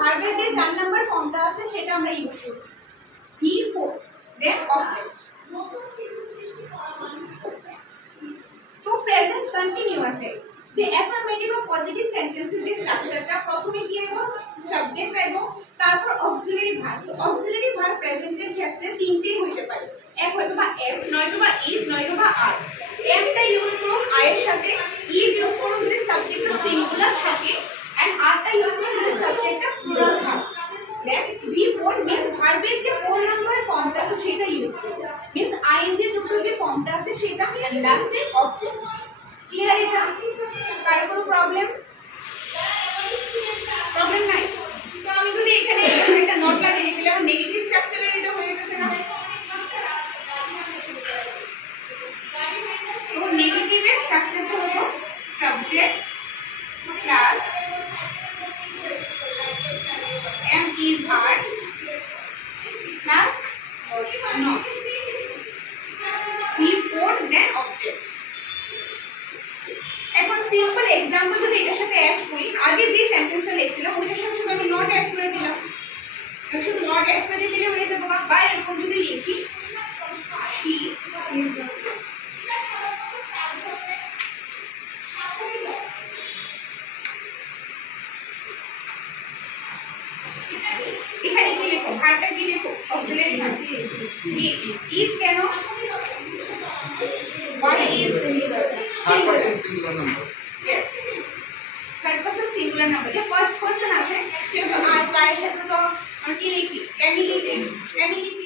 ভার্বের যে 4 নাম্বার ফর্মটা আছে সেটা আমরা ইউজ করব V4 দেন অবজেক্ট তো প্রেজেন্ট কন্টিনিউয়াসে যে অ্যাফার্মেটিভ ও পজিটিভ সেন্টেন্সের যে স্ট্রাকচারটা প্রথমে কি আইবো সাবজেক্ট আইবো তারপর অক্সিলারি ভার্ব তো অক্সিলারি ভার্ব প্রেজেন্টের ক্ষেত্রে তিনটেই হইতে পারে এক হয়তোবা এম নয়তোবা ইজ নয়তোবা আর এমটা ইউজ করুন আই এর সাথে ইজ ইউজ করুন যদি সাবজেক্টটা সিঙ্গুলার থাকে এন্ড আরটা ইউজ করুন যদি সাবজেক্টটা প্লুরাল থাকে দেন V4 মিন্স ভার্বের যে 4 নাম্বার ফর্মটা আছে সেটা ইউজ করুন মিন্স আইএনজি দুটো যে ফর্মটা আছে সেটা এন্ড লাস্টে অবজেক্ট ক্লিয়ার এটা কার কোনো প্রবলেম নাই তো আমি যদি এখানে একটা নোট লাগিয়ে দিই তাহলে আমার নেগেটিভ স্ট্রাকচারের এটা হয়ে যাবে না তো নেগেটিভের স্ট্রাকচারটা হলো subject plus am is are plus not V4 then object এখন সিম্পল एग्जांपल যদি এটার সাথে অ্যাড করি আগে যে সেন্টেন্সটা লিখছিলাম ওইটার সাথে শুধু আমি নট অ্যাড করে দিলাম তো শুধু নট অ্যাড করে দিলে হয়ে যাবে বা এরকম যদি লিখি she এখানে কি লিখো ভার্বটা কি লিখো অক্সিলারি ভার্ব is কেন one is singular third person singular number yes third person singular number যে first person আছে সেটা তো আর এর সাথে তো আর কি লিখি এমি লিখি